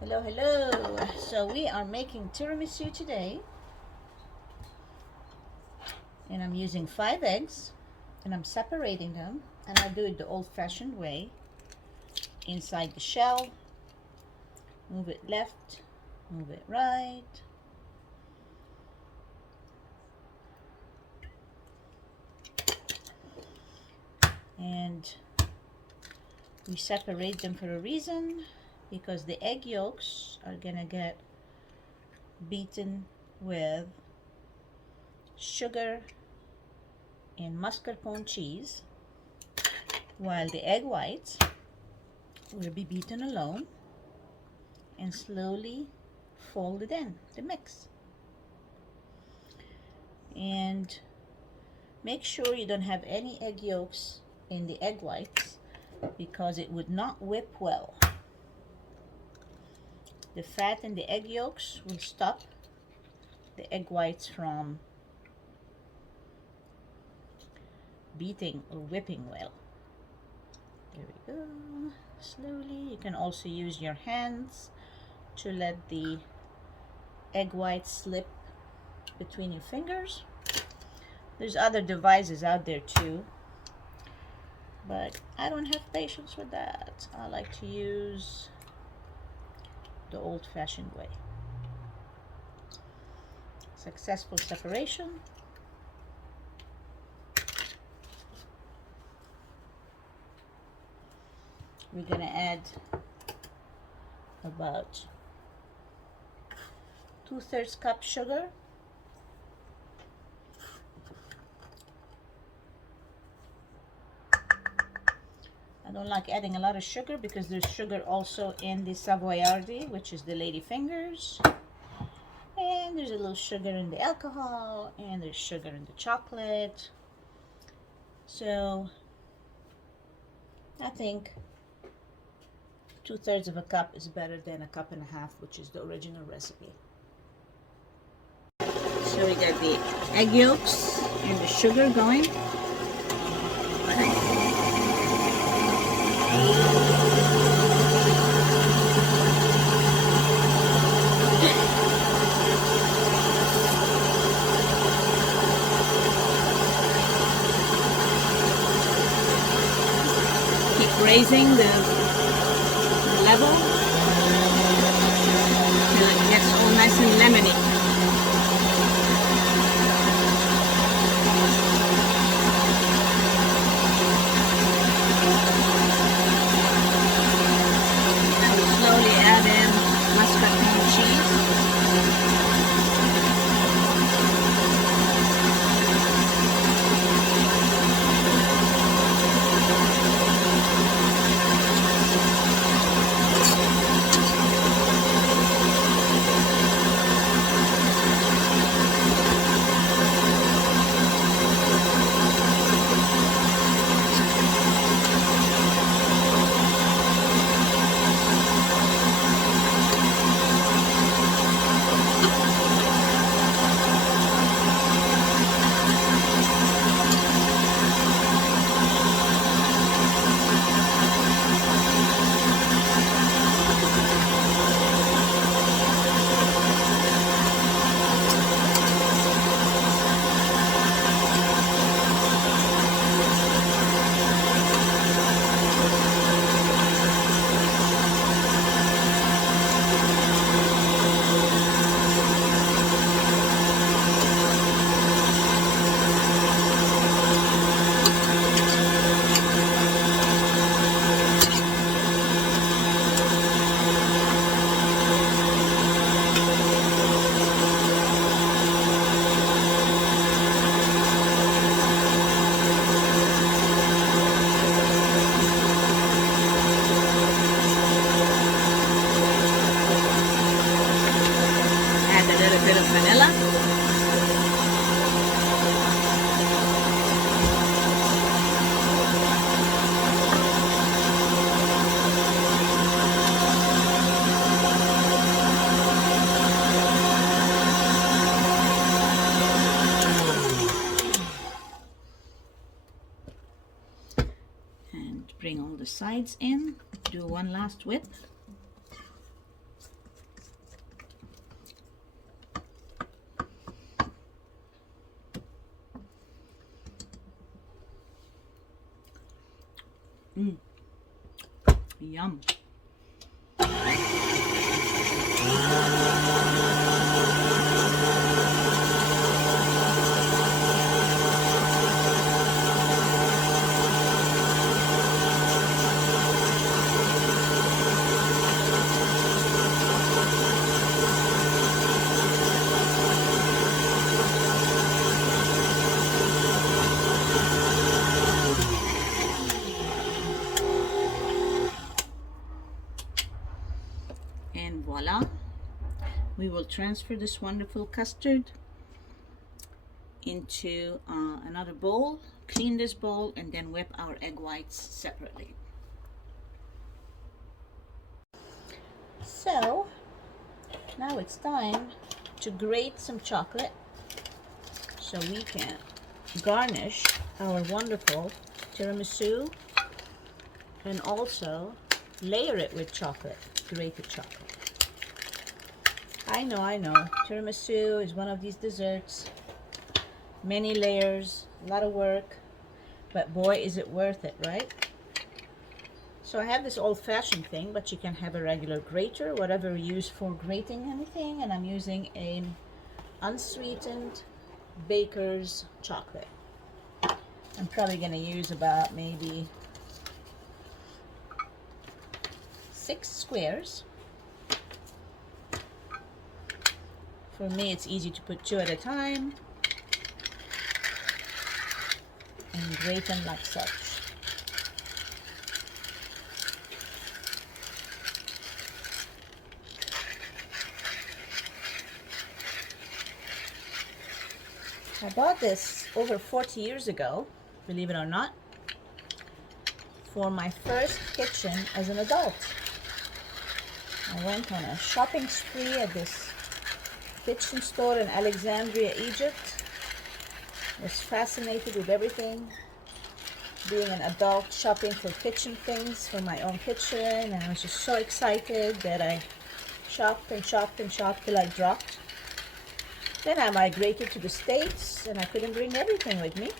Hello, hello. So we are making tiramisu today, and I'm using 5 eggs, and I'm separating them, and I do it the old-fashioned way. Inside the shell, move it left, move it right. And we separate them for a reason, because the egg yolks are gonna get beaten with sugar and mascarpone cheese, while the egg whites will be beaten alone and slowly folded in the mix. And make sure you don't have any egg yolks in the egg whites, because it would not whip well. The fat in the egg yolks will stop the egg whites from beating or whipping well. There we go. Slowly. You can also use your hands to let the egg whites slip between your fingers. There's other devices out there too, but I don't have patience with that. I like to use the old-fashioned way. Successful separation. We're gonna add about 2/3 cup sugar. I don't like adding a lot of sugar because there's sugar also in the Savioardi, which is the lady fingers. And there's a little sugar in the alcohol, and there's sugar in the chocolate. So I think 2/3 of a cup is better than 1.5 cups, which is the original recipe. So we got the egg yolks and the sugar going. Keep raising the level till it gets all nice and lemony. Slowly add in mascarpone cheese. Bit of vanilla. And bring all the sides in. Do one last whip. Yum. And voila, we will transfer this wonderful custard into another bowl, clean this bowl, and then whip our egg whites separately. So now it's time to grate some chocolate so we can garnish our wonderful tiramisu and also layer it with chocolate, grated chocolate. I know, tiramisu is one of these desserts, many layers, a lot of work, but boy is it worth it, right? So I have this old-fashioned thing, but you can have a regular grater, whatever you use for grating anything, and I'm using an unsweetened baker's chocolate. I'm probably going to use about maybe 6 squares. For me, it's easy to put 2 at a time and grate them like such. I bought this over 40 years ago, believe it or not, for my first kitchen as an adult. I went on a shopping spree at this kitchen store in Alexandria, Egypt. Was fascinated with everything, being an adult, shopping for kitchen things for my own kitchen, and I was just so excited that I shopped and shopped and shopped till I dropped. Then I migrated to the States and I couldn't bring everything with me.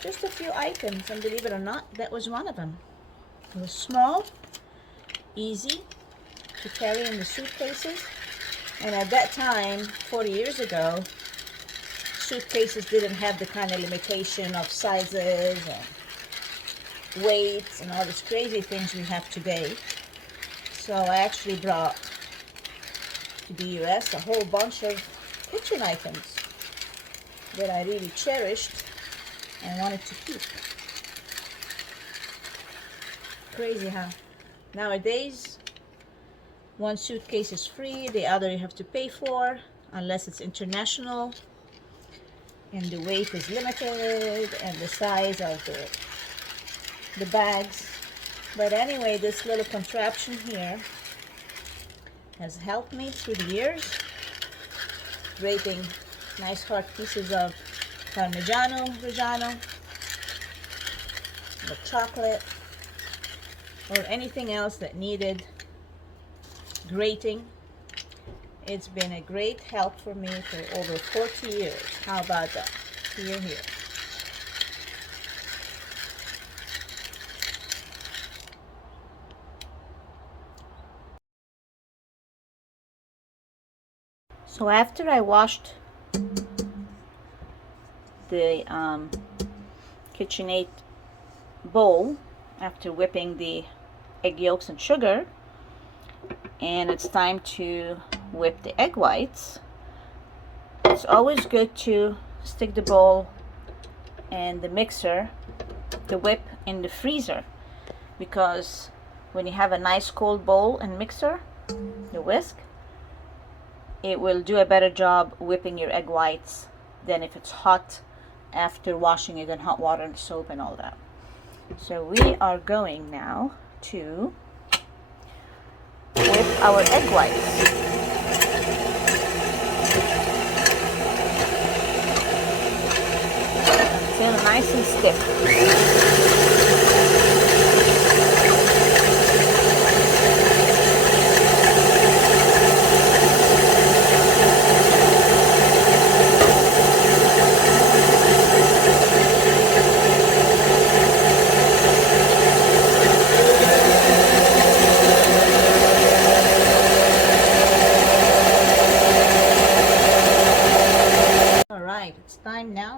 Just a few items, and believe it or not, that was one of them. It was small, easy to carry in the suitcases, and at that time, 40 years ago, suitcases didn't have the kind of limitation of sizes and weights and all these crazy things we have today. So I actually brought to the US a whole bunch of kitchen items that I really cherished and wanted to keep. Crazy, huh? Nowadays, one suitcase is free, the other you have to pay for, unless it's international, and the weight is limited, and the size of the bags. But anyway, this little contraption here has helped me through the years, grating nice hard pieces of Parmigiano Reggiano, the chocolate, or anything else that needed grating. It's been a great help for me for over 40 years. How about that? Here. So after I washed the KitchenAid bowl, after whipping the egg yolks and sugar, and it's time to whip the egg whites, it's always good to stick the bowl and the mixer, the whip, in the freezer, because when you have a nice cold bowl and mixer, the whisk, it will do a better job whipping your egg whites than if it's hot after washing it in hot water and soap and all that. So we are going now to whip our egg whites. Until nice and stiff.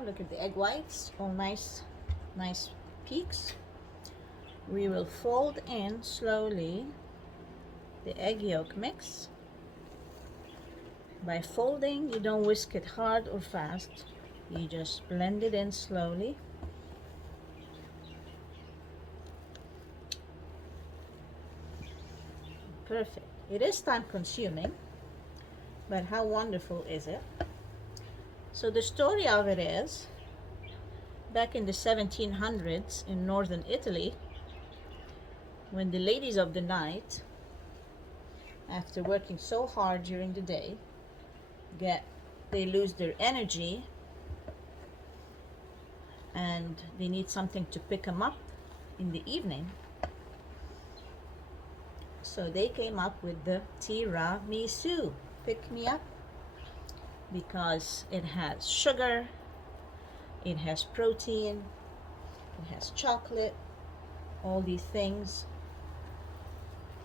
look at the egg whites, all nice peaks. We will fold in slowly the egg yolk mix. By folding, you don't whisk it hard or fast. You just blend it in slowly. Perfect. It is time consuming, but how wonderful is it? So the story of it is, back in the 1700s in northern Italy, when the ladies of the night, after working so hard during the day, they lose their energy and they need something to pick them up in the evening. So they came up with the tiramisu, pick me up, because it has sugar, it has protein, it has chocolate, all these things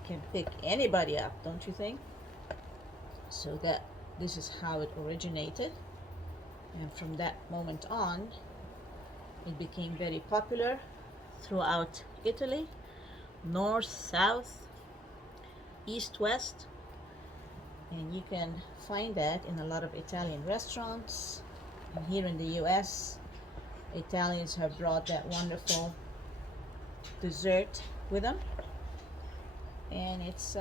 can pick anybody up, don't you think? So this is how it originated, and from that moment on it became very popular throughout Italy, north, south, east, west, and you can find that in a lot of Italian restaurants. And here in the US, Italians have brought that wonderful dessert with them, and it's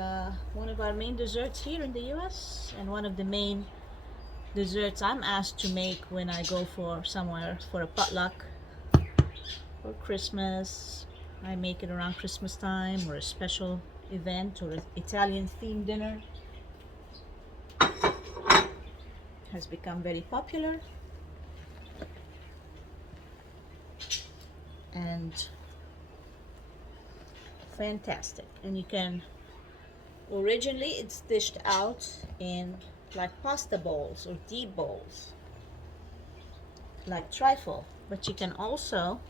one of our main desserts here in the US, and one of the main desserts I'm asked to make when I go for somewhere for a potluck or Christmas. I make it around Christmas time or a special event or an Italian themed dinner. Has become very popular, and fantastic. And you can, originally it's dished out in like pasta bowls or deep bowls like trifle, but you can also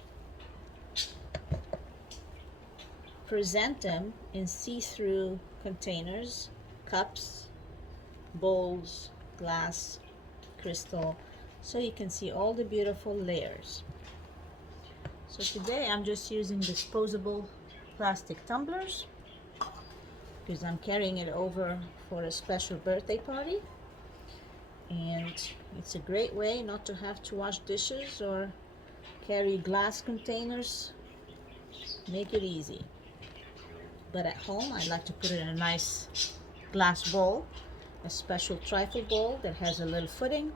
present them in see-through containers, cups, bowls, glass, crystal, so you can see all the beautiful layers. So today I'm just using disposable plastic tumblers because I'm carrying it over for a special birthday party, and it's a great way not to have to wash dishes or carry glass containers. Make it easy. But at home I like to put it in a nice glass bowl, a special trifle bowl that has a little footing,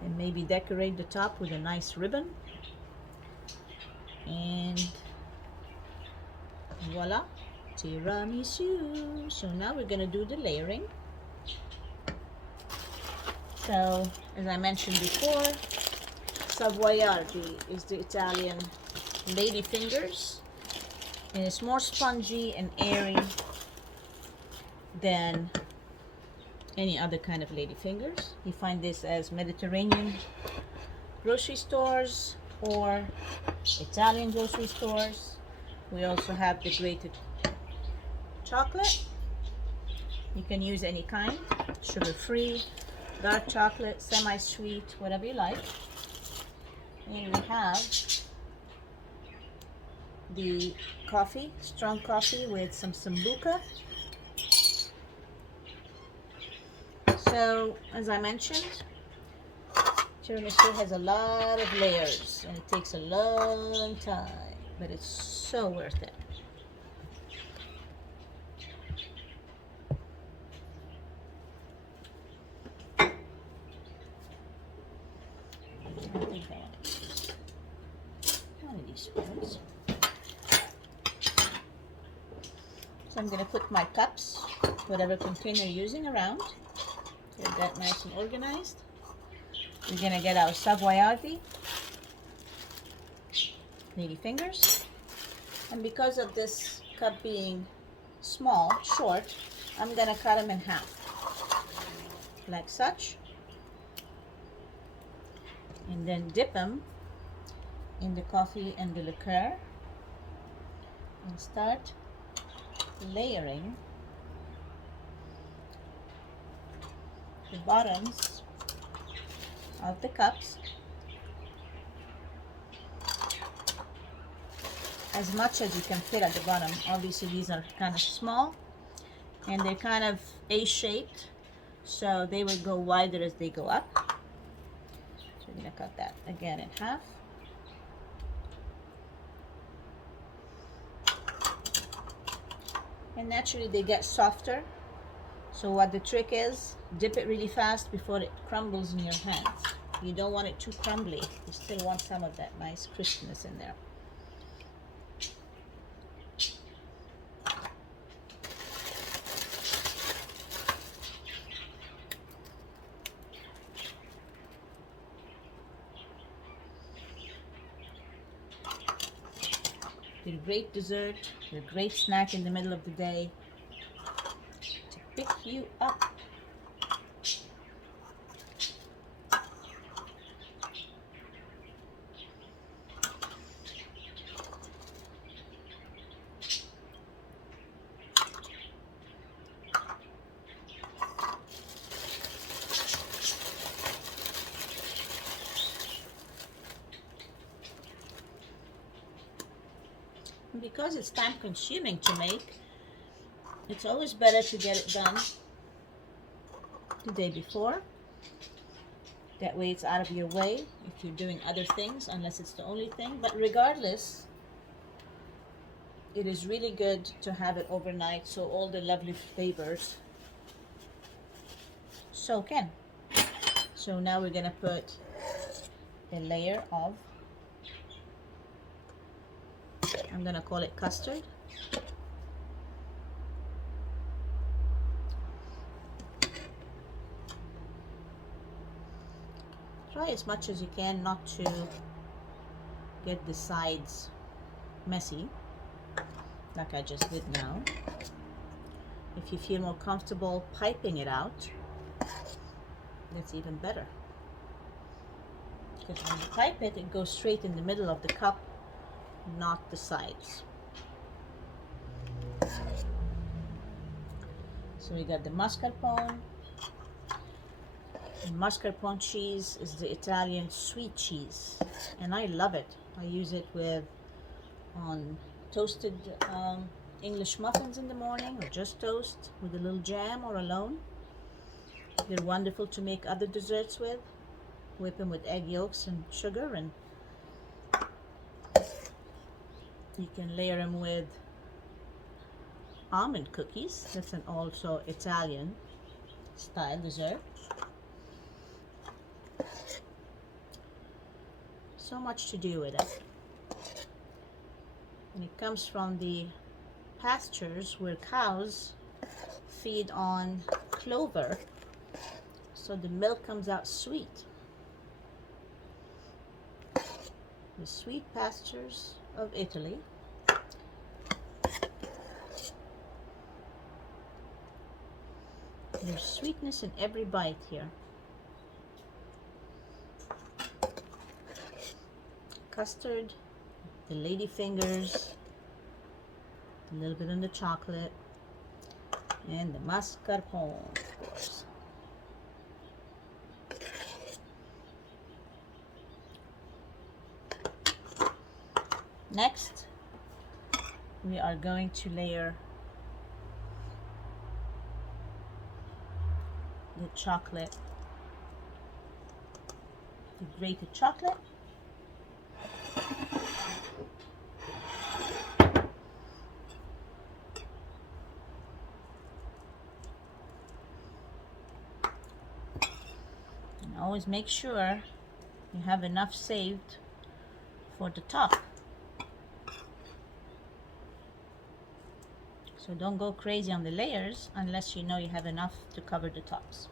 and maybe decorate the top with a nice ribbon, and voila, tiramisu. So now we're gonna do the layering. So as I mentioned before, Savioardi is the Italian lady fingers, and it's more spongy and airy than any other kind of lady fingers. You find this as Mediterranean grocery stores or Italian grocery stores. We also have the grated chocolate. You can use any kind, sugar-free, dark chocolate, semi-sweet, whatever you like. And we have the coffee, strong coffee with some sambumka. So as I mentioned, tiramisu has a lot of layers and it takes a long time, but it's so worth it. I think I want to use one of these spoons. So I'm going to put my cups, whatever container you're using, around. Get that nice and organized. We're going to get our Savioardi lady fingers. And because of this cup being small, short, I'm going to cut them in half. Like such. And then dip them in the coffee and the liqueur. And start layering the bottoms of the cups as much as you can fit at the bottom. Obviously these are kind of small and they're kind of A-shaped, so they will go wider as they go up. So we're gonna cut that again in half. And naturally they get softer. So what the trick is, dip it really fast before it crumbles in your hands. You don't want it too crumbly. You still want some of that nice crispness in there. They're a great dessert, they're a great snack in the middle of the day to pick you up. And because it's time consuming to make, it's always better to get it done the day before. That way it's out of your way if you're doing other things, unless it's the only thing. But regardless, it is really good to have it overnight so all the lovely flavors soak in. So now we're gonna put a layer of, I'm gonna call it custard. Try as much as you can not to get the sides messy, like I just did now. If you feel more comfortable piping it out, that's even better. Because when you pipe it, it goes straight in the middle of the cup, not the sides. So we got the mascarpone. And mascarpone cheese is the Italian sweet cheese, and I love it. I use it on toasted English muffins in the morning, or just toast with a little jam or alone. They're wonderful to make other desserts with. Whip them with egg yolks and sugar, and you can layer them with almond cookies. That's an also Italian style dessert. So much to do with it. And it comes from the pastures where cows feed on clover, so the milk comes out sweet. The sweet pastures of Italy. There's sweetness in every bite here. Custard, the lady fingers, a little bit on the chocolate, and the mascarpone, of course. Next, we are going to layer the chocolate, the grated chocolate. And always make sure you have enough saved for the top. So don't go crazy on the layers unless you know you have enough to cover the tops.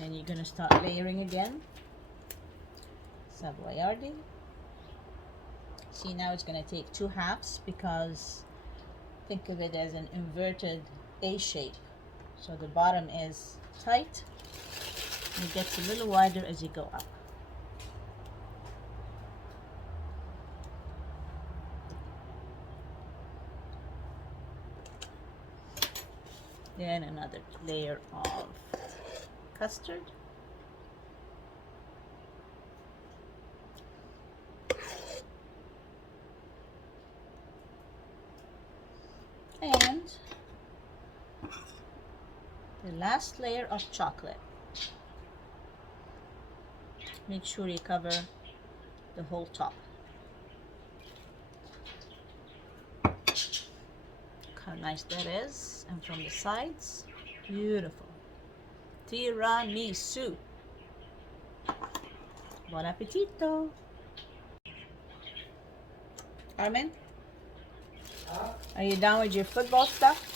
And you're gonna start layering again. Savioardi, see now it's going to take 2 halves, because think of it as an inverted A shape. So the bottom is tight and it gets a little wider as you go up. Then another layer of custard. And the last layer of chocolate. Make sure you cover the whole top. Look how nice that is. And from the sides, beautiful. Tiramisu. Buon appetito. Armin, are you done with your football stuff?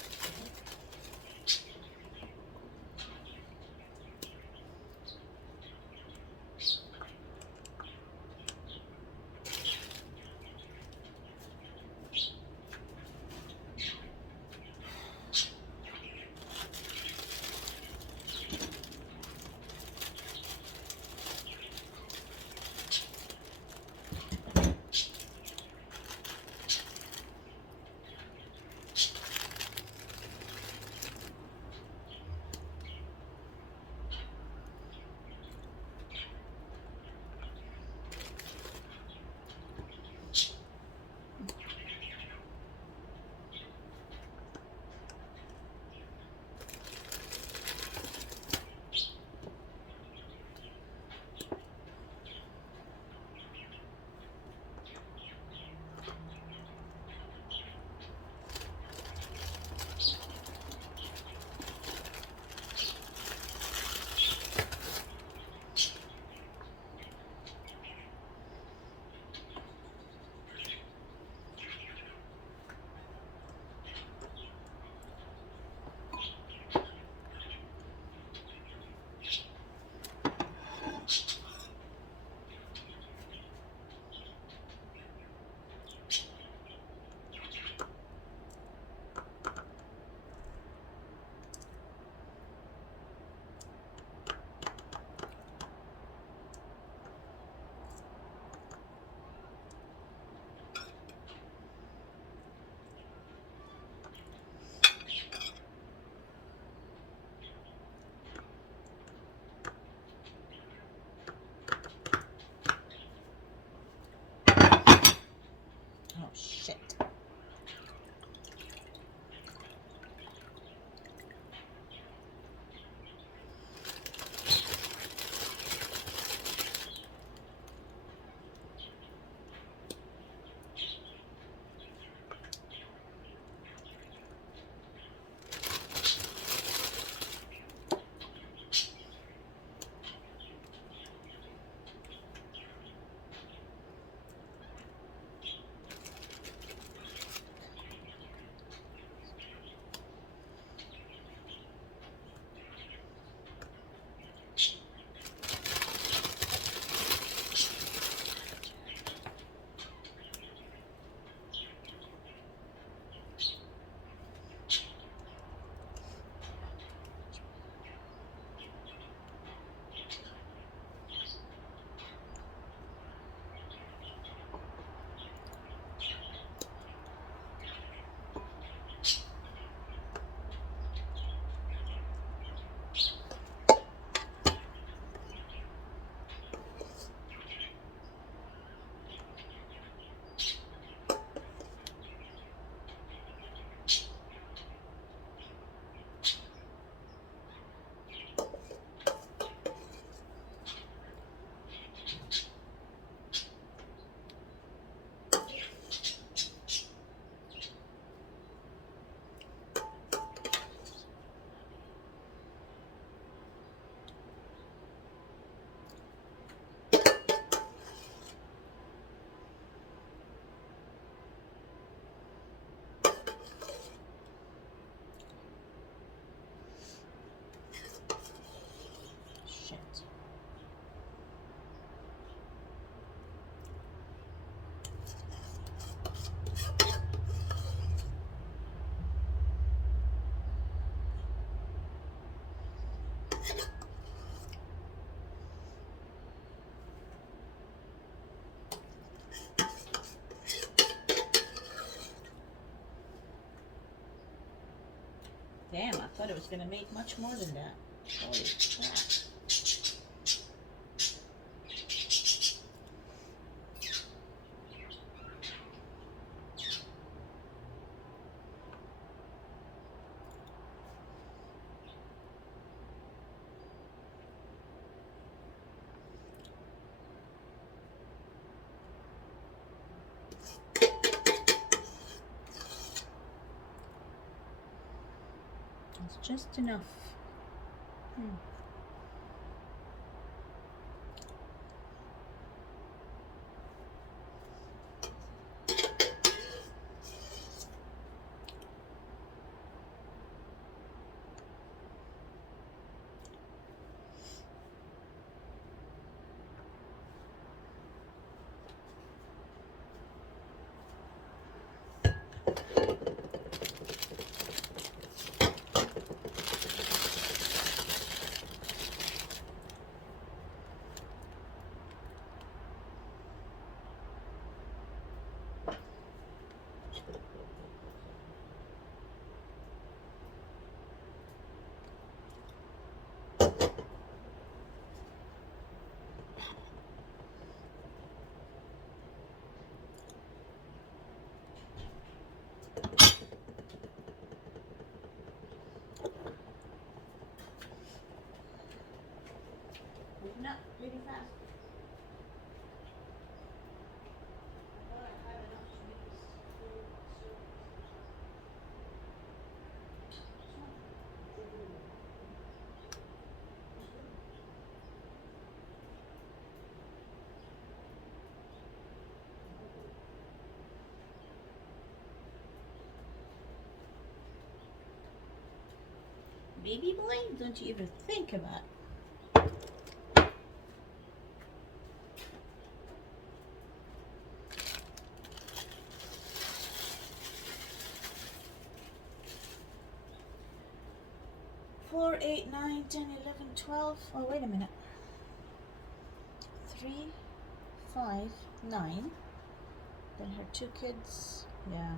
Damn, I thought it was gonna make much more than that. Holy crap. It's just enough. Open up really fast. Baby boy, don't you even think about it. Four, 8, 9, 10, 11, 12. Oh, wait a minute. 3, 5, 9. Then her two kids. Yeah.